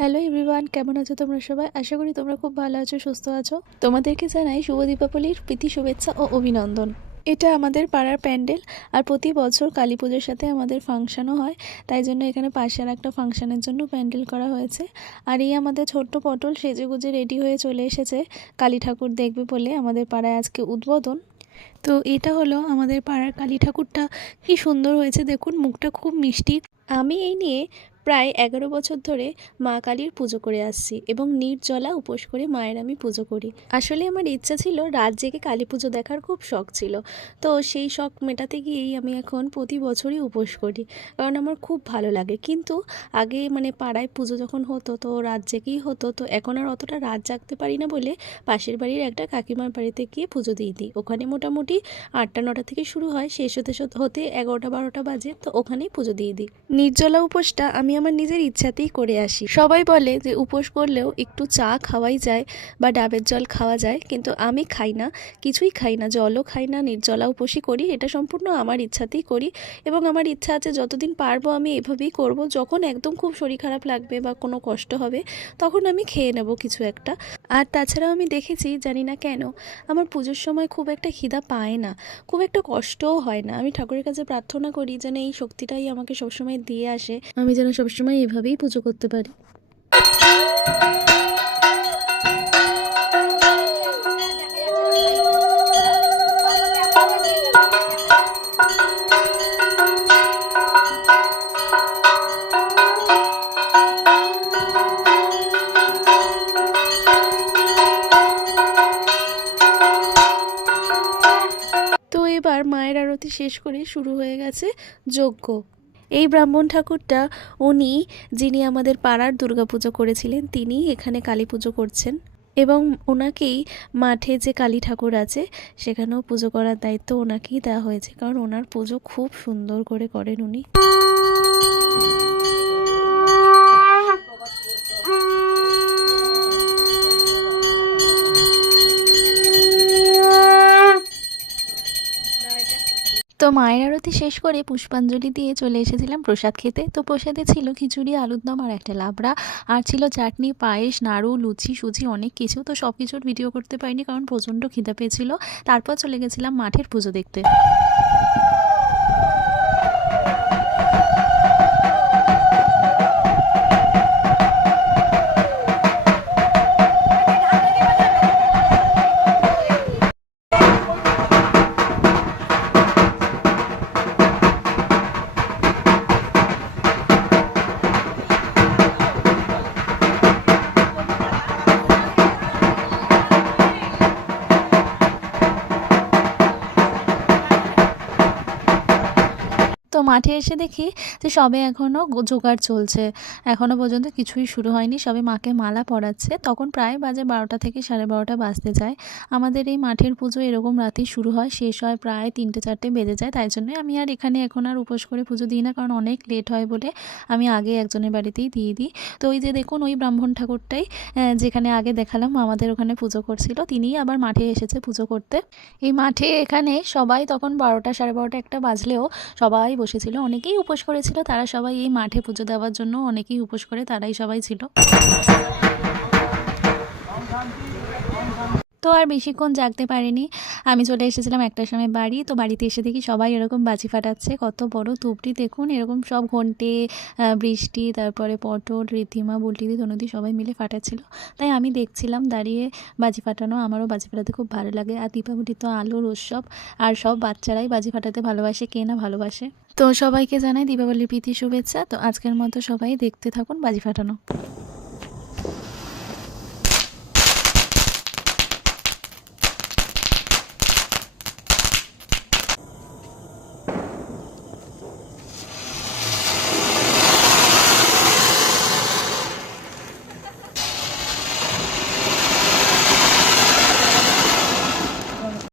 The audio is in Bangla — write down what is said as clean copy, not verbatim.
হ্যালো এভরিওয়ান, কেমন আছো তোমরা সবাই? আশা করি তোমরা খুব ভালো আছো, সুস্থ আছো। তোমাদেরকে জানাই শুভ দীপাবলির প্রীতি শুভেচ্ছা ও অভিনন্দন। এটা আমাদের পাড়ার প্যান্ডেল, আর প্রতি বছর কালী পুজোর সাথে আমাদের ফাংশনও হয়, তাই জন্য এখানে পাশে আর একটা ফাংশনের জন্য প্যান্ডেল করা হয়েছে। আর এই আমাদের ছোট্ট পটল সেজেগুজে রেডি হয়ে চলে এসেছে কালী ঠাকুর দেখবে বলে। আমাদের পাড়ায় আজকে উদ্বোধন। তো এটা হলো আমাদের পাড়ার কালী ঠাকুরটা, কি সুন্দর হয়েছে দেখুন, মুখটা খুব মিষ্টি। আমি এই নিয়ে প্রায় 11 বছর ধরে মা কালীর পুজো করে আসছি এবং নির্জলা উপোস করে মায়ের আমি পুজো করি। আসলে আমার ইচ্ছা ছিল রাত জেগে কালী পুজো দেখার খুব শখ ছিল। তো সেই শখ মেটাতে গিয়েই আমি এখন প্রতি বছরই উপোস করি, কারণ আমার খুব ভালো লাগে। কিন্তু আগে পাড়ায় পুজো যখন হতো তো রাত জেগেই হতো, তো এখন আর অতটা রাত জাগতে পারি না বলে পাশের বাড়ির একটা কাকিমার বাড়িতে গিয়ে পুজো দিয়ে দিই। ওখানে মোটামুটি 8টা-9টা থেকে শুরু হয়, শেষ হতে 11টা-12টা বাজে, তো ওখানেই পুজো দিয়ে দিই। নির্জলা উপোসটা আমি আমার নিজের ইচ্ছাতেই করে আসি। সবাই বলে যে উপোস করলেও একটু চা খাওয়াই যায় বা ডাবের জল খাওয়া যায়, কিন্তু আমি খাই না, কিছুই খাই না, জলও খাই না, নির্জলা উপোসই করি। এটা সম্পূর্ণ আমার ইচ্ছাতেই করি এবং আমার ইচ্ছা আছে যতদিন পারবো আমি এভাবেই করব। যখন একদম খুব শরীর খারাপ লাগবে বা কোনো কষ্ট হবে তখন আমি খেয়ে নেব কিছু একটা। আর তাছাড়াও আমি দেখেছি, জানি না কেন, আমার পুজোর সময় খুব একটা খিদা পায় না, খুব একটা কষ্টও হয় না। আমি ঠাকুরের কাছে প্রার্থনা করি যেন এই শক্তিটাই আমাকে সবসময় দিয়ে আসে, আমি যেন সবসময় এভাবেই পুজো করতে পারি। তো এবার মায়ের আরতি শেষ করে শুরু হয়ে গেছে যজ্ঞ। এই ব্রাহ্মণ ঠাকুরটা, উনি যিনি আমাদের পাড়ার দুর্গাপুজো করেছিলেন, তিনি এখানে কালী পুজো করছেন এবং ওনাকেই মাঠে যে কালী ঠাকুর আছে সেখানেও পুজো করার দায়িত্ব ওনাকেই দেওয়া হয়েছে, কারণ ওনার পুজো খুব সুন্দর করে করেন উনি। তো মায়ের আরতি শেষ করে পুষ্পাঞ্জলি দিয়ে চলে এসেছিলাম প্রসাদ খেতে। তো প্রসাদে ছিল খিচুড়ি, আলুর দম আর একটা লাবড়া, আর ছিল চাটনি, পায়েস, নাড়ু, লুচি, সুজি, অনেক কিছু। তো সব কিছুর ভিডিও করতে পারিনি কারণ প্রচণ্ড খিদা পেয়েছিল। তারপর চলে গেছিলাম মাঠের পুজো দেখতে। তো মাঠে এসে দেখি যে সবে এখনও জোগাড় চলছে, এখনও পর্যন্ত কিছুই শুরু হয়নি, সবে মাকে মালা পরাচ্ছে। তখন প্রায় বাজে 12টা থেকে 12:30 বাজতে যায়। আমাদের এই মাঠের পুজো এরকম রাতেই শুরু হয়, শেষ হয় প্রায় 3টে-4টে বেজে যায়। তাই জন্যই আমি আর এখানে এখন আর উপোস করে পুজো দিই না, কারণ অনেক লেট হয় বলে আমি আগে একজনের বাড়িতেই দিয়ে দিই। তো ওই যে দেখুন, ওই ব্রাহ্মণ ঠাকুরটাই যেখানে আগে দেখালাম আমাদের ওখানে পুজো করছিল, তিনিই আবার মাঠে এসেছে পুজো করতে। এই মাঠে এখানে সবাই তখন 12টা, 12:30, 1টা বাজলেও সবাই বসেছিল, অনেকেই উপোস করেছিল, তারা সবাই এই মাঠে পুজো দেওয়ার জন্য অনেকেই উপোস করে তারাই সবাই ছিল। তো আর বেশিক্ষণ জাগতে পারিনি, আমি চলে এসেছিলাম 1টার সময় বাড়ি। তো বাড়িতে এসে দেখি সবাই এরকম বাজি ফাটাচ্ছে, কত বড় তুবড়ি দেখুন, এরকম সব ঘন্টে, বৃষ্টি, তারপরে পটল, ঋদ্ধিমা, বুলটিদি, তনুদি সবাই মিলে ফাটাচ্ছিল। তাই আমি দেখছিলাম দাঁড়িয়ে বাজি ফাটানো, আমারও বাজি ফাটাতে খুব ভালো লাগে। আর দীপাবলি তো আলোর উৎসব, আর সব বাচ্চারাই বাজি ফাটাতে ভালোবাসে, কে না ভালোবাসে। তো সবাইকে জানাই দীপাবলির প্রীতি শুভেচ্ছা। তো আজকের মতো সবাই দেখতে থাকুন বাজি ফাটানো।